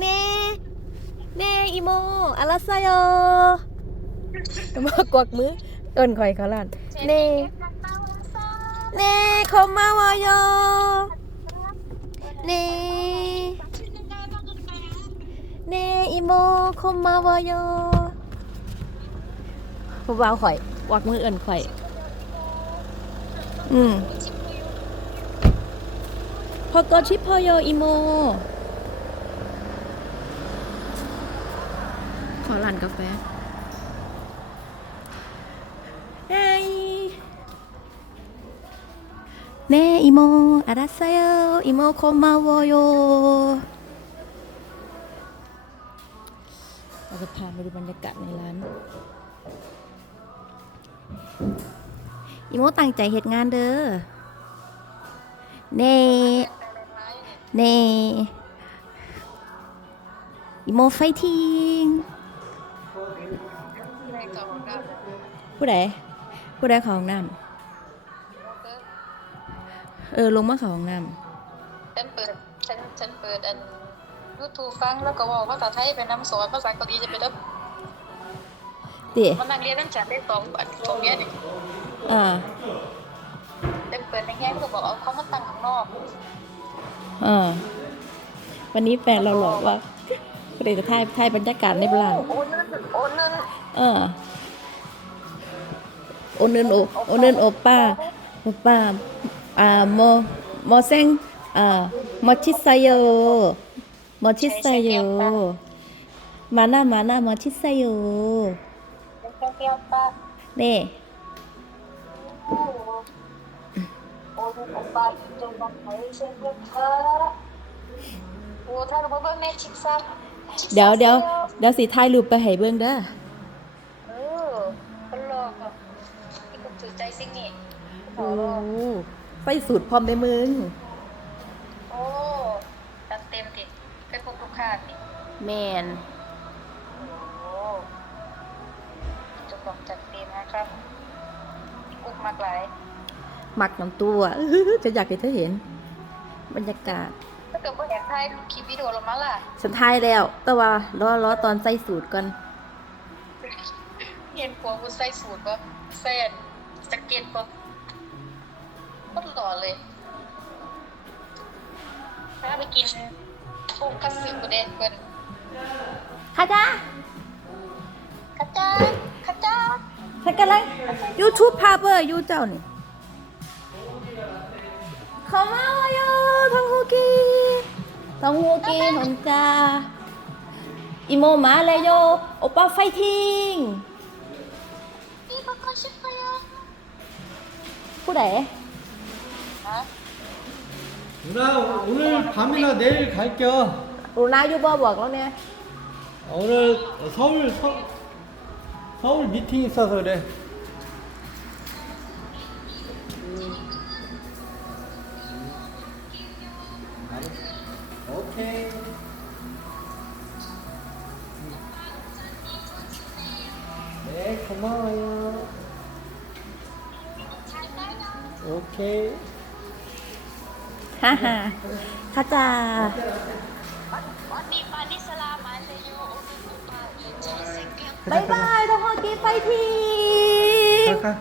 เน่เน่อีโมอาราซายอมากวักมือเอินคอยเขาลันเน่เน่คอมมาวายอเน่เน่อีโมคอมมาวายอผู้บ่าวข่อยวักมือเอินข่อย อืมพอกอชิพอยออีโม ขอร้านกาแฟไฮเน่อีโมอาราซายอีโมคอมาวโยเราจะพาไปดูบรรยากาศในร้านอีโมตั้งใจเหตุงานเด้อ เน่ เน่อีโมไฟทิง ผู้ใดผู้ใดเของน้ำเออลงมาเของน้ฉันเปิดฉันฉันเปิดอันยูทูบฟังแล้วก็บอกภาษาไทยไปนำสอนภาษาเกาหลีจะไปแล้วำติมันนั่งเรียนตั้งแต่ได้สองอันสองเนี้ยนี่อ่าเล่นเปิดในแง่ก็บอกเอาเขามาตั้งข้างนอกอ่าวันนี้แฟนเราหลอกว่าก็เลยจะถ่ายถ่ายบรรยากาศในบ้านโอนเงินโอนเงินเออ โอนึนโอโอนึนโอป้าโอป้าอ่าโมโมเซงอ่าโมชิไซโยโมชิไซโยมาน่ามาน่าโมชิไซโยเป็นแค่เพียงป้าเน่โอ้โอ้โอ้ป้าจงบังคับเช่นเดียวเธอโอ้ถ้าเราเบิ่งในชิคซันเดี๋ยวเดี๋ยวเดี๋ยวสิถ่ายรูปไปให้เบิ่งเด้อเออคนหลอกอะที่ผมถือใจสิ่งนี้ ขโอ้อลองไฟสูตรพร้อมในมึง โอ้จัดเต็มติไปพบลูกค้าติแมนโอ้จุกบอกจัดเต็มนะครับกุ๊กมากหลายหมักน้ำตัวอื้อหือจะอยากให้เธอเห็น บรรยากาศ ถ้าเกิดว่าอยากถ่ายคลิปวิดีโอเรามาล่ะฉันถ่ายแล้ว แต่ว่ารอรอตอนใส่สูตรก่อน เห็นผัวกูใส่สูตรป่ะใส่อันสเก็ตป่ะโค ตรหล่อเลยถ้าไปกินพวกคัสซิวเด็ดเปิ้นค่ะจ้าข้าจ้าข้าจ้าฉันกำลัง YouTube พาเบอร์ยูเจ้านี่เข้ามาว่าโยทองฮูกีทองฮูกีหอนจ้าอีโมมาเลยโยโอป้าไฟทิงนี่ก็ก็ชิบไปอะผู้ใดฮะ 누나 오늘 밤이나 내일 갈게요. 루나 유버 먹었네. 오늘 서울 서, 서울 미팅 있어서 그래. 네, 고마워요. 오케이. ฮ่าฮ่าค่ะจ้าวันนี้ปานิสลามาเลยโยโอ้ยกูปาใช้เสียงเกลียวบายบายทองฮูกีไฟทิง가 가.